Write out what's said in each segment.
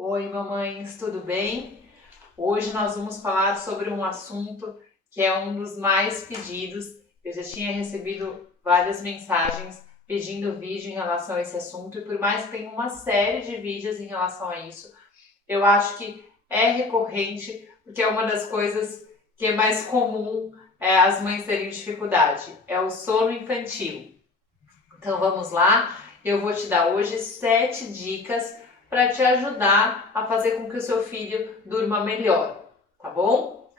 Oi, mamães, tudo bem? Hoje nós vamos falar sobre um assunto que é um dos mais pedidos. Eu já tinha recebido várias mensagens pedindo vídeo em relação a esse assunto, e por mais que tenha uma série de vídeos em relação a isso, eu acho que é recorrente, porque é uma das coisas que é mais comum as mães terem dificuldade, é o sono infantil. Então vamos lá, eu vou te dar hoje 7 dicas para te ajudar a fazer com que o seu filho durma melhor, tá bom?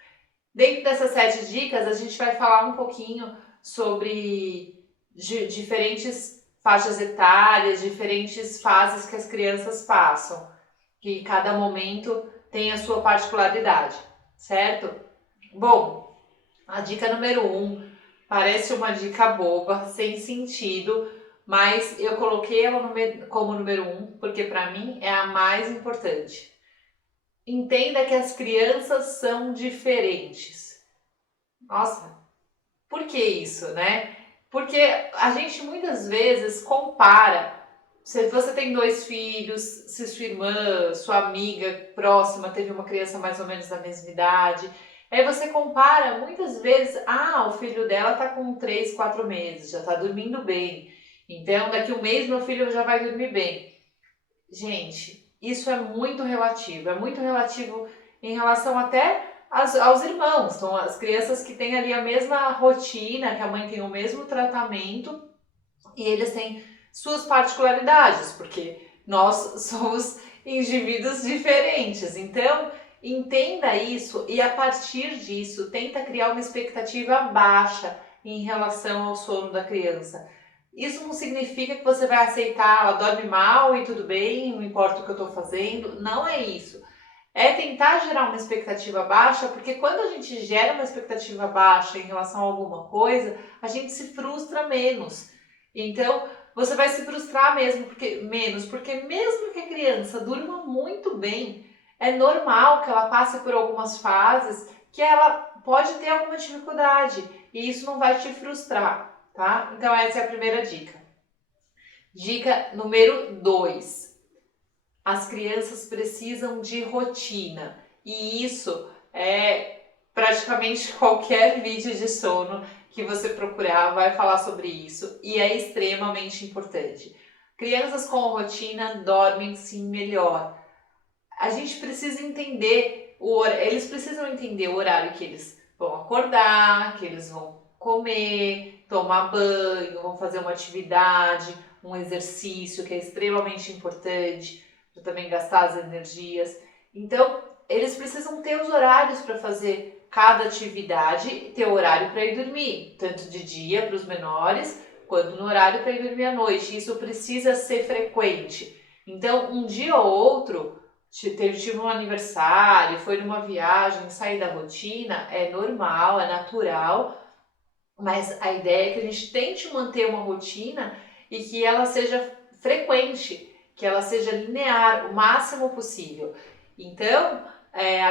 Dentro dessas 7 dicas, a gente vai falar um pouquinho sobre diferentes faixas etárias, diferentes fases que as crianças passam, que cada momento tem a sua particularidade, certo? Bom, a dica número 1 parece uma dica boba, sem sentido, mas eu coloquei ela como número 1 porque para mim é a mais importante. Entenda que as crianças são diferentes. Nossa, por que isso, né? Porque a gente muitas vezes compara. Se você tem 2 filhos, se sua irmã, sua amiga próxima teve uma criança mais ou menos da mesma idade, aí você compara muitas vezes, o filho dela tá com 3, 4 meses, já tá dormindo bem. Então, daqui um mês meu filho já vai dormir bem. Gente, isso é muito relativo em relação até aos irmãos. Então, as crianças que têm ali a mesma rotina, que a mãe tem o mesmo tratamento, e eles têm suas particularidades, porque nós somos indivíduos diferentes. Então, entenda isso e a partir disso, tenta criar uma expectativa baixa em relação ao sono da criança. Isso não significa que você vai aceitar, ela dorme mal e tudo bem, não importa o que eu estou fazendo. Não é isso. É tentar gerar uma expectativa baixa, porque quando a gente gera uma expectativa baixa em relação a alguma coisa, a gente se frustra menos. Então, você vai se frustrar mesmo, porque mesmo que a criança durma muito bem, é normal que ela passe por algumas fases que ela pode ter alguma dificuldade, e isso não vai te frustrar, tá? Então essa é a primeira dica. Dica número 2. As crianças precisam de rotina, e isso é praticamente qualquer vídeo de sono que você procurar vai falar sobre isso, e é extremamente importante. Crianças com rotina dormem sim melhor. A gente precisa entender eles precisam entender o horário que eles vão acordar, que eles vão comer, tomar banho, vão fazer uma atividade, um exercício que é extremamente importante para também gastar as energias. Então, eles precisam ter os horários para fazer cada atividade e ter horário para ir dormir, tanto de dia para os menores, quanto no horário para ir dormir à noite. Isso precisa ser frequente. Então, um dia ou outro, tive um aniversário, foi numa viagem, sair da rotina, é normal, é natural, mas a ideia é que a gente tente manter uma rotina e que ela seja frequente, que ela seja linear o máximo possível. Então,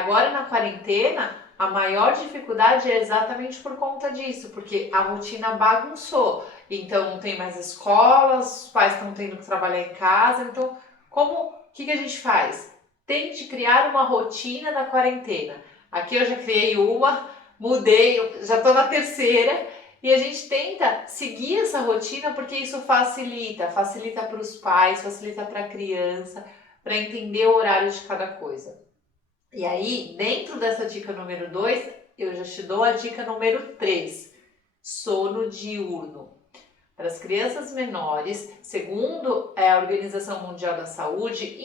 agora na quarentena, a maior dificuldade é exatamente por conta disso, porque a rotina bagunçou. Então, não tem mais escolas, os pais estão tendo que trabalhar em casa. Então, o que a gente faz? Tente criar uma rotina na quarentena. Aqui eu já criei uma, mudei, já estou na terceira, e a gente tenta seguir essa rotina porque isso facilita para os pais, facilita para a criança, para entender o horário de cada coisa. E aí, dentro dessa dica número 2, eu já te dou a dica número 3, sono diurno. Para as crianças menores, segundo a Organização Mundial da Saúde,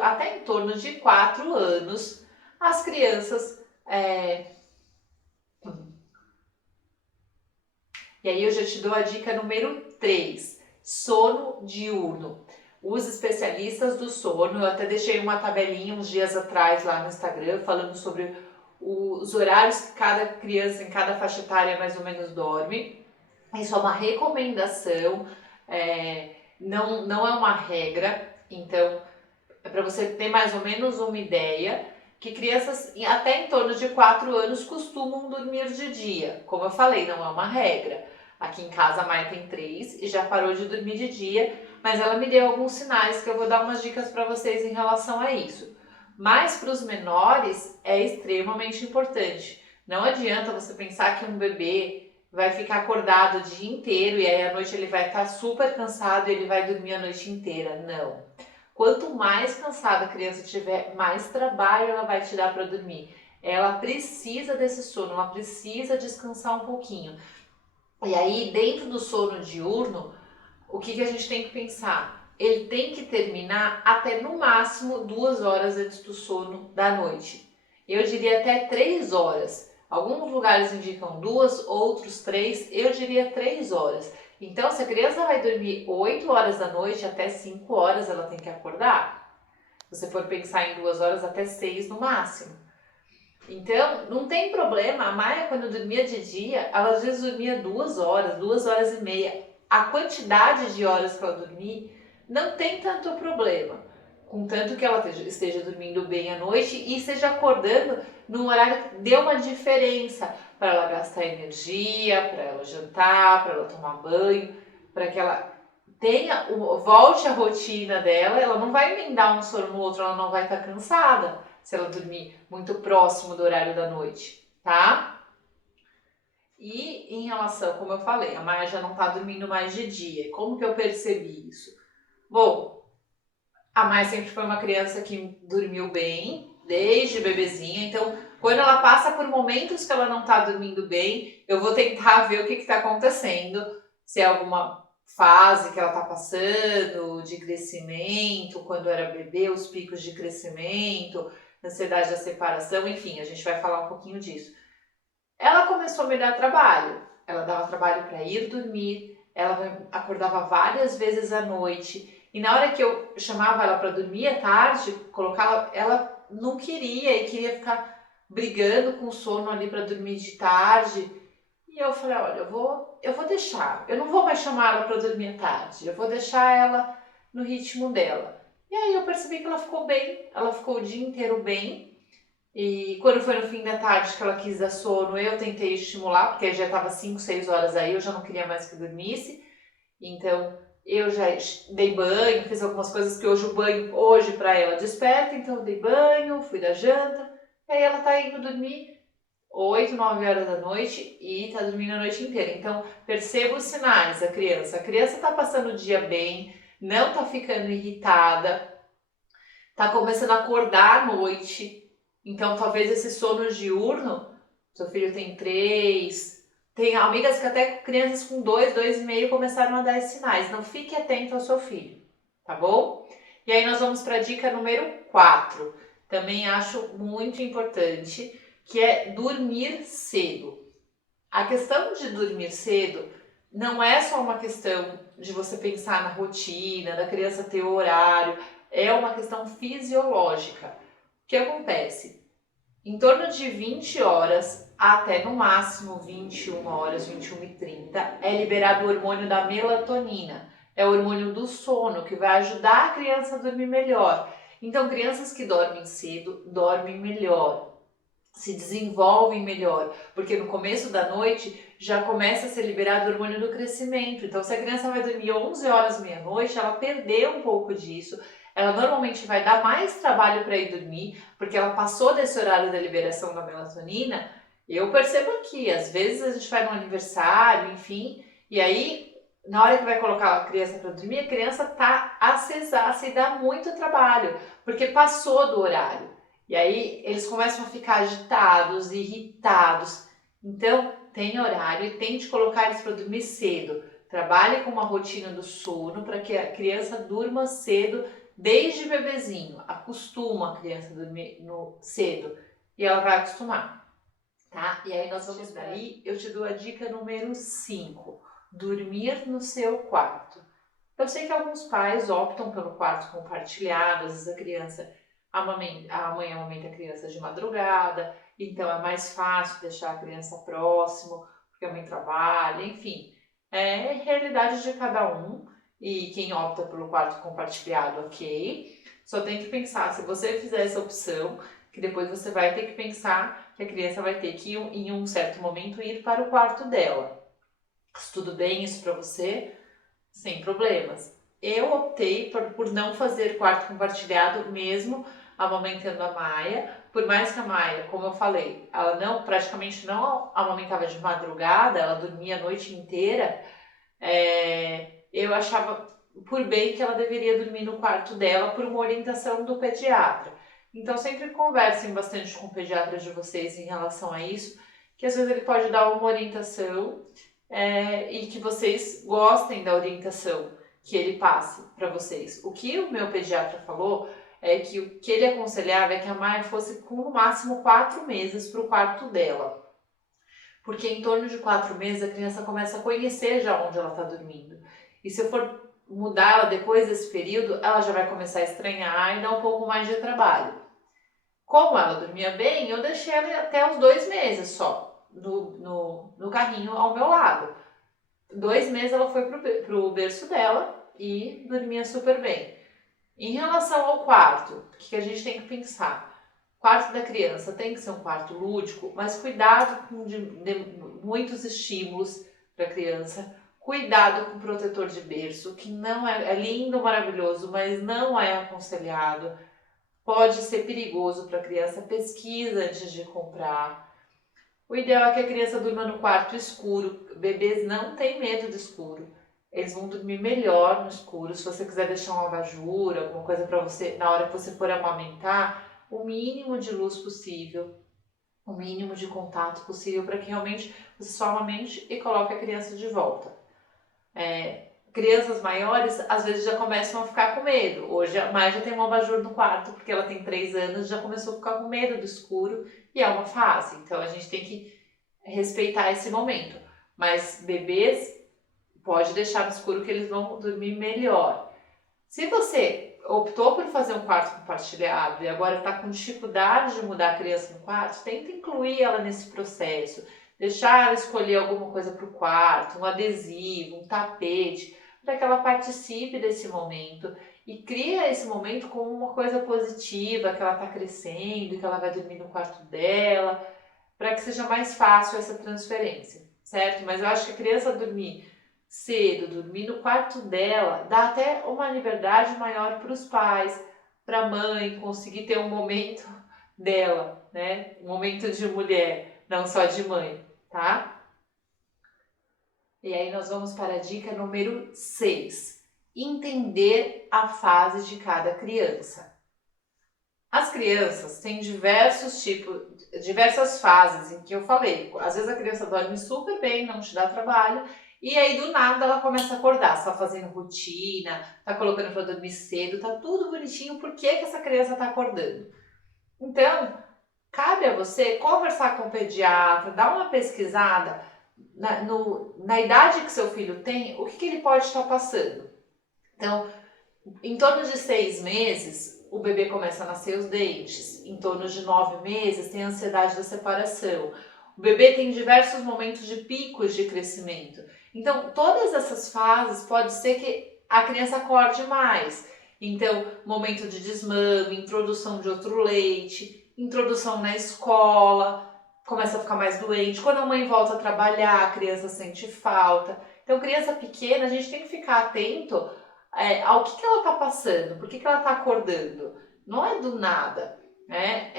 até em torno de 4 anos, as crianças E aí eu já te dou a dica número 3, sono diurno. Os especialistas do sono, eu até deixei uma tabelinha uns dias atrás lá no Instagram falando sobre os horários que cada criança em cada faixa etária mais ou menos dorme. Isso é uma recomendação, não é uma regra, então é para você ter mais ou menos uma ideia que crianças até em torno de 4 anos costumam dormir de dia. Como eu falei, não é uma regra. Aqui em casa a Maia tem 3 e já parou de dormir de dia. mas ela me deu alguns sinais que eu vou dar umas dicas para vocês em relação a isso. Mas para os menores é extremamente importante. Não adianta você pensar que um bebê vai ficar acordado o dia inteiro e aí à noite ele vai estar super cansado e ele vai dormir a noite inteira. Não. Quanto mais cansada a criança tiver, mais trabalho ela vai te dar para dormir. Ela precisa desse sono, ela precisa descansar um pouquinho. E aí, dentro do sono diurno, o que a gente tem que pensar? Ele tem que terminar até no máximo 2 horas antes do sono da noite. Eu diria até 3 horas. Alguns lugares indicam 2, outros 3, eu diria 3 horas. Então, se a criança vai dormir 8 horas da noite, até 5 horas ela tem que acordar. Se você for pensar em 2 horas, até 6 no máximo. Então, não tem problema. A Maia, quando dormia de dia, ela às vezes dormia 2 horas, 2 horas e meia. A quantidade de horas que ela dormir não tem tanto problema. Contanto que ela esteja dormindo bem à noite e esteja acordando num horário que dê uma diferença para ela gastar energia, para ela jantar, para ela tomar banho, para que ela volte à rotina dela. Ela não vai emendar um sono no outro, ela não vai estar cansada se ela dormir muito próximo do horário da noite, tá? E em relação, como eu falei, a Maia já não tá dormindo mais de dia. Como que eu percebi isso? Bom, a Maia sempre foi uma criança que dormiu bem, desde bebezinha, então quando ela passa por momentos que ela não tá dormindo bem, eu vou tentar ver o que tá acontecendo, se é alguma fase que ela tá passando, de crescimento, quando era bebê, os picos de crescimento, ansiedade da separação, enfim, a gente vai falar um pouquinho disso. Ela começou a me dar trabalho, ela dava trabalho para ir dormir, ela acordava várias vezes à noite, e na hora que eu chamava ela para dormir à tarde, colocava, ela não queria e queria ficar brigando com o sono ali para dormir de tarde. E eu falei, olha, eu vou deixar, eu não vou mais chamar ela para dormir à tarde, eu vou deixar ela no ritmo dela. E aí eu percebi que ela ficou bem, ela ficou o dia inteiro bem. E quando foi no fim da tarde que ela quis dar sono, eu tentei estimular, porque já estava 5, 6 horas aí, eu já não queria mais que dormisse. Então eu já dei banho, fiz algumas coisas que hoje o banho, hoje para ela desperta, então eu dei banho, fui dar janta. E aí ela tá indo dormir 8, 9 horas da noite e tá dormindo a noite inteira. Então perceba os sinais da criança. A criança tá passando o dia bem, não tá ficando irritada, tá começando a acordar à noite. Então, talvez esse sono diurno, seu filho tem 3, tem amigas que até crianças com 2, 2,5 começaram a dar esses sinais. Então, fique atento ao seu filho, tá bom? E aí nós vamos para a dica número 4. Também acho muito importante, que é dormir cedo. A questão de dormir cedo não é só uma questão de você pensar na rotina, da criança ter horário, é uma questão fisiológica. O que acontece? Em torno de 20 horas até no máximo 21 horas, 21h30, é liberado o hormônio da melatonina. É o hormônio do sono que vai ajudar a criança a dormir melhor. Então, crianças que dormem cedo dormem melhor, se desenvolvem melhor, porque no começo da noite já começa a ser liberado o hormônio do crescimento. Então, se a criança vai dormir 11 horas, meia-noite, ela perdeu um pouco disso. Ela normalmente vai dar mais trabalho para ir dormir, porque ela passou desse horário da liberação da melatonina. Eu percebo aqui, às vezes a gente vai num aniversário, enfim, e aí, na hora que vai colocar a criança para dormir, a criança tá acesada e dá muito trabalho, porque passou do horário. E aí eles começam a ficar agitados, irritados. Então, tem horário e tente colocar eles para dormir cedo. Trabalhe com uma rotina do sono para que a criança durma cedo desde bebezinho. Acostuma a criança a dormir cedo e ela vai acostumar, tá? E aí nós vamos daí, eu te dou a dica número 5. Dormir no seu quarto. Eu sei que alguns pais optam pelo quarto compartilhado, às vezes a criança a mãe amamenta a criança de madrugada, então é mais fácil deixar a criança próximo, porque a mãe trabalha, enfim. É realidade de cada um e quem opta pelo quarto compartilhado, ok. Só tem que pensar, se você fizer essa opção, que depois você vai ter que pensar que a criança vai ter que, em um certo momento, ir para o quarto dela. Se tudo bem isso para você, sem problemas. eu optei por não fazer quarto compartilhado mesmo amamentando a Maia, por mais que a Maia, como eu falei, ela praticamente não amamentava de madrugada, ela dormia a noite inteira, eu achava por bem que ela deveria dormir no quarto dela por uma orientação do pediatra. Então sempre conversem bastante com o pediatra de vocês em relação a isso, que às vezes ele pode dar uma orientação e que vocês gostem da orientação que ele passe para vocês. O que o meu pediatra falou é que o que ele aconselhava é que a Maia fosse com no máximo 4 meses para o quarto dela. Porque em torno de 4 meses a criança começa a conhecer já onde ela está dormindo. E se eu for mudar ela depois desse período, ela já vai começar a estranhar e dar um pouco mais de trabalho. Como ela dormia bem, eu deixei ela até os 2 meses só no carrinho ao meu lado. 2 meses ela foi pro berço dela e dormia super bem. Em relação ao quarto, o que a gente tem que pensar? O quarto da criança tem que ser um quarto lúdico, mas cuidado com muitos estímulos para a criança. Cuidado com o protetor de berço, que não é lindo, maravilhoso, mas não é aconselhado. Pode ser perigoso para a criança, pesquisa antes de comprar. O ideal é que a criança durma no quarto escuro. Bebês não têm medo de escuro. Eles vão dormir melhor no escuro. Se você quiser deixar um abajur, alguma coisa para você, na hora que você for amamentar, o mínimo de luz possível, o mínimo de contato possível para que realmente você só amamente e coloque a criança de volta. Crianças maiores às vezes já começam a ficar com medo. Hoje a Maia já tem um abajur no quarto porque ela tem 3 anos, já começou a ficar com medo do escuro e é uma fase. Então a gente tem que respeitar esse momento. Mas bebês pode deixar no escuro que eles vão dormir melhor. Se você optou por fazer um quarto compartilhado e agora está com dificuldade de mudar a criança no quarto, tenta incluir ela nesse processo. Deixar ela escolher alguma coisa para o quarto, um adesivo, um tapete, para que ela participe desse momento e cria esse momento como uma coisa positiva, que ela está crescendo, que ela vai dormir no quarto dela, para que seja mais fácil essa transferência, certo? Mas eu acho que a criança dormir cedo, dormir no quarto dela, dá até uma liberdade maior para os pais, para a mãe conseguir ter um momento dela, né? Um momento de mulher, não só de mãe, tá? E aí nós vamos para a dica número 6. Entender a fase de cada criança. As crianças têm diversas fases em que eu falei. Às vezes a criança dorme super bem, não te dá trabalho, e aí do nada ela começa a acordar, está fazendo rotina, está colocando para dormir cedo, está tudo bonitinho, por que essa criança está acordando? Então, cabe a você conversar com o pediatra, dar uma pesquisada na idade que seu filho tem, o que ele pode estar passando. Então, em torno de 6 meses, o bebê começa a nascer os dentes. Em torno de 9 meses, tem a ansiedade da separação. O bebê tem diversos momentos de picos de crescimento. Então, todas essas fases, pode ser que a criança acorde mais. Então, momento de desmame, introdução de outro leite, introdução na escola, começa a ficar mais doente. Quando a mãe volta a trabalhar, a criança sente falta. Então, criança pequena, a gente tem que ficar atento ao que ela está passando, por que ela está acordando. Não é do nada, né?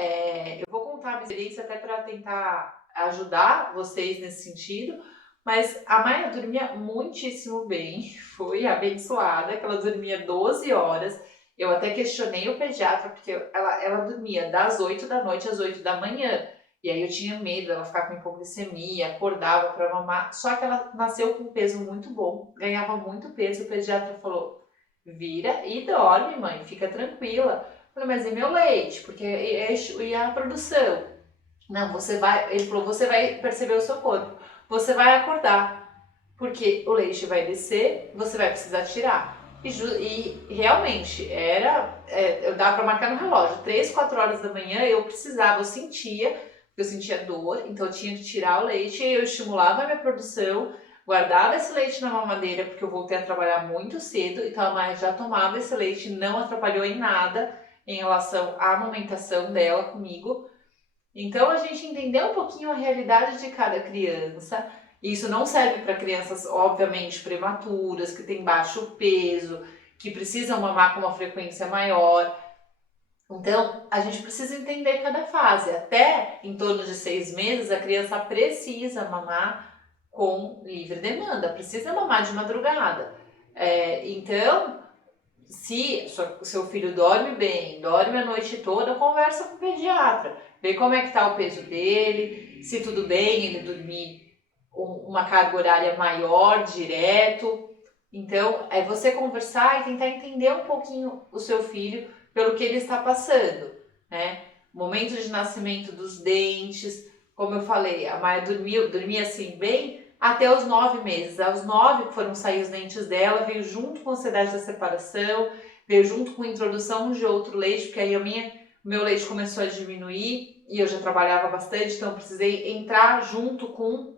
Eu vou contar a minha experiência até para tentar ajudar vocês nesse sentido, mas a Maia dormia muitíssimo bem, foi abençoada, que ela dormia 12 horas. Eu até questionei o pediatra, porque ela dormia das 8 da noite às 8 da manhã. E aí eu tinha medo dela ficar com hipoglicemia, acordava para mamar. Só que ela nasceu com um peso muito bom, ganhava muito peso. O pediatra falou: vira e dorme, mãe, fica tranquila. Eu falei: mas e meu leite? Porque e a produção? Não, ele falou: você vai perceber o seu corpo, você vai acordar, porque o leite vai descer, você vai precisar tirar. E realmente, eu dava para marcar no relógio, 3, 4 horas da manhã eu sentia dor, então eu tinha que tirar o leite, e eu estimulava a minha produção, guardava esse leite na mamadeira, porque eu voltei a trabalhar muito cedo, então a Maia já tomava esse leite, não atrapalhou em nada em relação à amamentação dela comigo. Então a gente entendeu um pouquinho a realidade de cada criança. Isso não serve para crianças, obviamente, prematuras, que têm baixo peso. que precisam mamar com uma frequência maior. Então, a gente precisa entender cada fase. Até em torno de 6 meses, a criança precisa mamar com livre demanda, precisa mamar de madrugada. Então, se seu filho dorme bem, dorme a noite toda, conversa com o pediatra, vê como é que está o peso dele, se tudo bem ele dormir uma carga horária maior, direto. Então, é você conversar e tentar entender um pouquinho o seu filho pelo que ele está passando, né? Momento de nascimento dos dentes, como eu falei, a Maia dormia assim bem até os 9 meses. Aos 9 que foram sair os dentes dela, veio junto com a ansiedade da separação, veio junto com a introdução de outro leite, porque aí o meu leite começou a diminuir e eu já trabalhava bastante, então eu precisei entrar junto com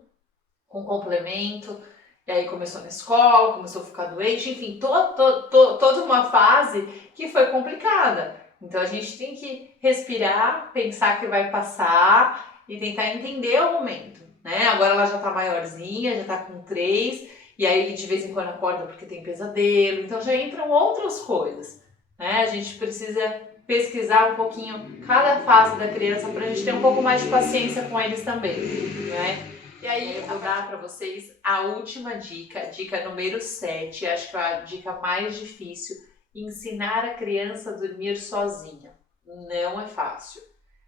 complemento. E aí começou na escola, começou a ficar doente, enfim, toda uma fase que foi complicada. Então a gente tem que respirar, pensar que vai passar e tentar entender o momento, né? Agora ela já tá maiorzinha, já tá com 3, e aí de vez em quando acorda porque tem pesadelo, então já entram outras coisas, né? A gente precisa pesquisar um pouquinho cada fase da criança para a gente ter um pouco mais de paciência com eles também, né? E aí eu vou dar para vocês a última dica, dica número 7, acho que é a dica mais difícil, ensinar a criança a dormir sozinha. Não é fácil.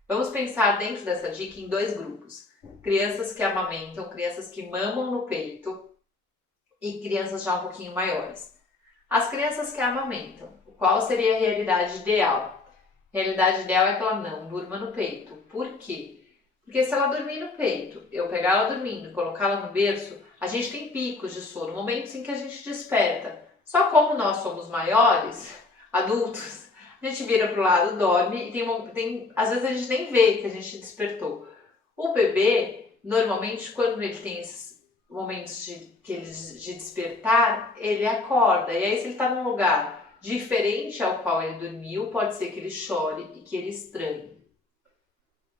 Vamos pensar dentro dessa dica em 2 grupos. Crianças que amamentam, crianças que mamam no peito e crianças já um pouquinho maiores. As crianças que amamentam, qual seria a realidade ideal? A realidade ideal é que ela não durma no peito. Por quê? Porque se ela dormir no peito, eu pegar ela dormindo e colocar ela no berço, a gente tem picos de sono, momentos em que a gente desperta. Só como nós somos maiores, adultos, a gente vira para o lado, dorme e às vezes a gente nem vê que a gente despertou. O bebê, normalmente, quando ele tem esses momentos de despertar, ele acorda. E aí se ele está num lugar diferente ao qual ele dormiu, pode ser que ele chore e que ele estranhe.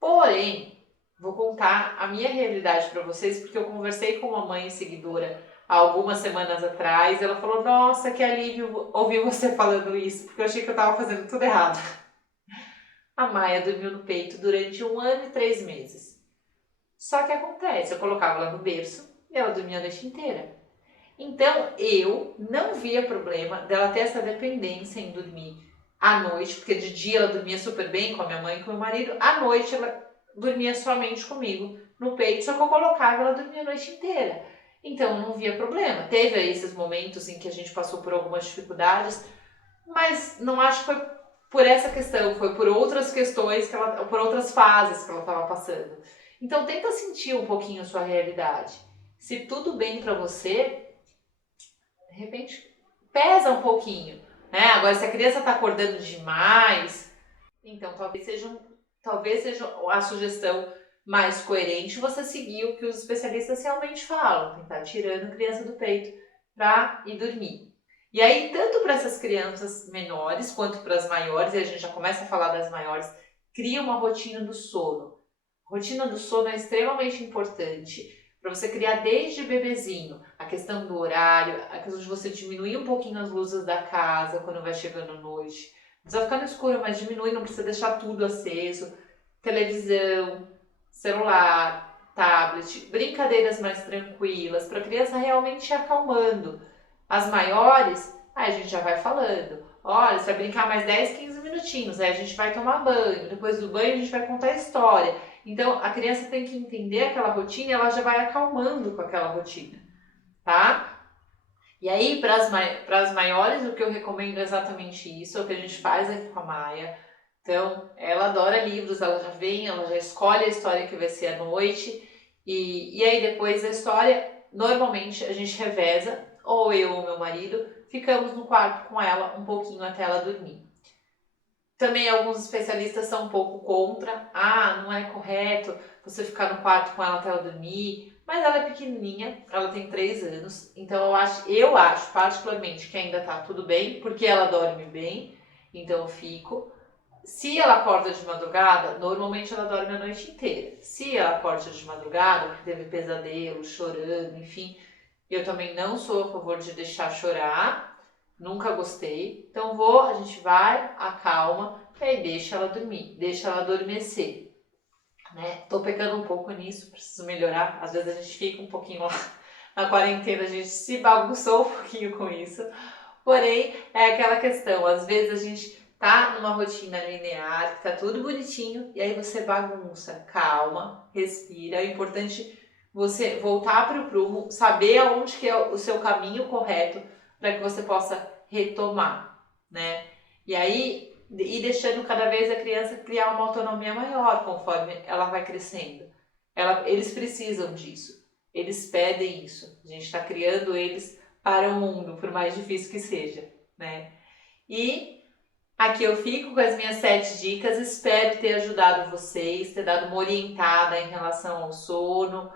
Porém, vou contar a minha realidade para vocês, porque eu conversei com uma mãe seguidora há algumas semanas atrás. Ela falou, nossa, que alívio ouvir você falando isso, porque eu achei que eu estava fazendo tudo errado. A Maia dormiu no peito durante 1 ano e 3 meses. Só que acontece, eu colocava ela no berço e ela dormia a noite inteira. Então, eu não via problema dela ter essa dependência em dormir à noite, porque de dia ela dormia super bem com a minha mãe e com o meu marido, à noite ela dormia somente comigo no peito, só que eu colocava ela dormia a noite inteira. Então, não via problema. Teve aí esses momentos em que a gente passou por algumas dificuldades, mas não acho que foi por essa questão, foi por outras questões, por outras fases que ela estava passando. Então, tenta sentir um pouquinho a sua realidade. Se tudo bem para você, de repente pesa um pouquinho, né? Agora, se a criança está acordando demais, então talvez seja a sugestão mais coerente você seguir o que os especialistas realmente falam, tentar tirando a criança do peito para ir dormir. E aí, tanto para essas crianças menores quanto para as maiores, e a gente já começa a falar das maiores, cria uma rotina do sono. A rotina do sono é extremamente importante para você criar desde bebezinho a questão do horário, a questão de você diminuir um pouquinho as luzes da casa quando vai chegando a noite. Não precisa ficar no escuro, mas diminui, não precisa deixar tudo aceso. Televisão, celular, tablet, brincadeiras mais tranquilas, para a criança realmente ir acalmando. As maiores, aí a gente já vai falando. Olha, você vai brincar mais 10, 15 minutinhos, aí a gente vai tomar banho, depois do banho a gente vai contar a história. Então, a criança tem que entender aquela rotina e ela já vai acalmando com aquela rotina, tá? E aí, para as maiores, o que eu recomendo é exatamente isso, é o que a gente faz aqui com a Maia. Então, ela adora livros, ela já vem, ela já escolhe a história que vai ser à noite. E aí, depois da história, normalmente a gente reveza, ou eu ou meu marido, ficamos no quarto com ela um pouquinho até ela dormir. Também alguns especialistas são um pouco contra, não é correto você ficar no quarto com ela até ela dormir, mas ela é pequenininha, ela tem 3 anos, então eu acho particularmente que ainda tá tudo bem, porque ela dorme bem, então eu fico. Se ela acorda de madrugada, normalmente ela dorme a noite inteira. Se ela acorda de madrugada, porque teve pesadelo, chorando, enfim, eu também não sou a favor de deixar chorar, nunca gostei. Então a gente vai, acalma, e aí deixa ela dormir, deixa ela adormecer. Né? Tô pecando um pouco nisso, preciso melhorar. Às vezes a gente fica um pouquinho lá na quarentena, a gente se bagunçou um pouquinho com isso. Porém, é aquela questão, às vezes a gente tá numa rotina linear, tá tudo bonitinho, e aí você bagunça. Calma, respira. É importante você voltar para o prumo, saber aonde que é o seu caminho correto para que você possa retomar, né? E aí, ir deixando cada vez a criança criar uma autonomia maior conforme ela vai crescendo. Eles precisam disso, eles pedem isso. A gente está criando eles para o mundo, por mais difícil que seja, né? E aqui eu fico com as minhas 7 dicas, espero ter ajudado vocês, ter dado uma orientada em relação ao sono,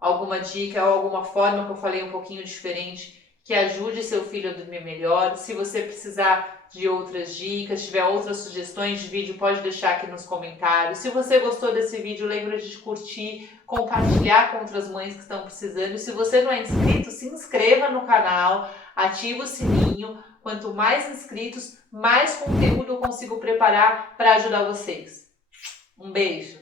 alguma dica ou alguma forma que eu falei um pouquinho diferente que ajude seu filho a dormir melhor. Se você precisar de outras dicas, tiver outras sugestões de vídeo, pode deixar aqui nos comentários. Se você gostou desse vídeo, lembra de curtir, compartilhar com outras mães que estão precisando. Se você não é inscrito, se inscreva no canal, ativa o sininho. Quanto mais inscritos, mais conteúdo eu consigo preparar para ajudar vocês. Um beijo!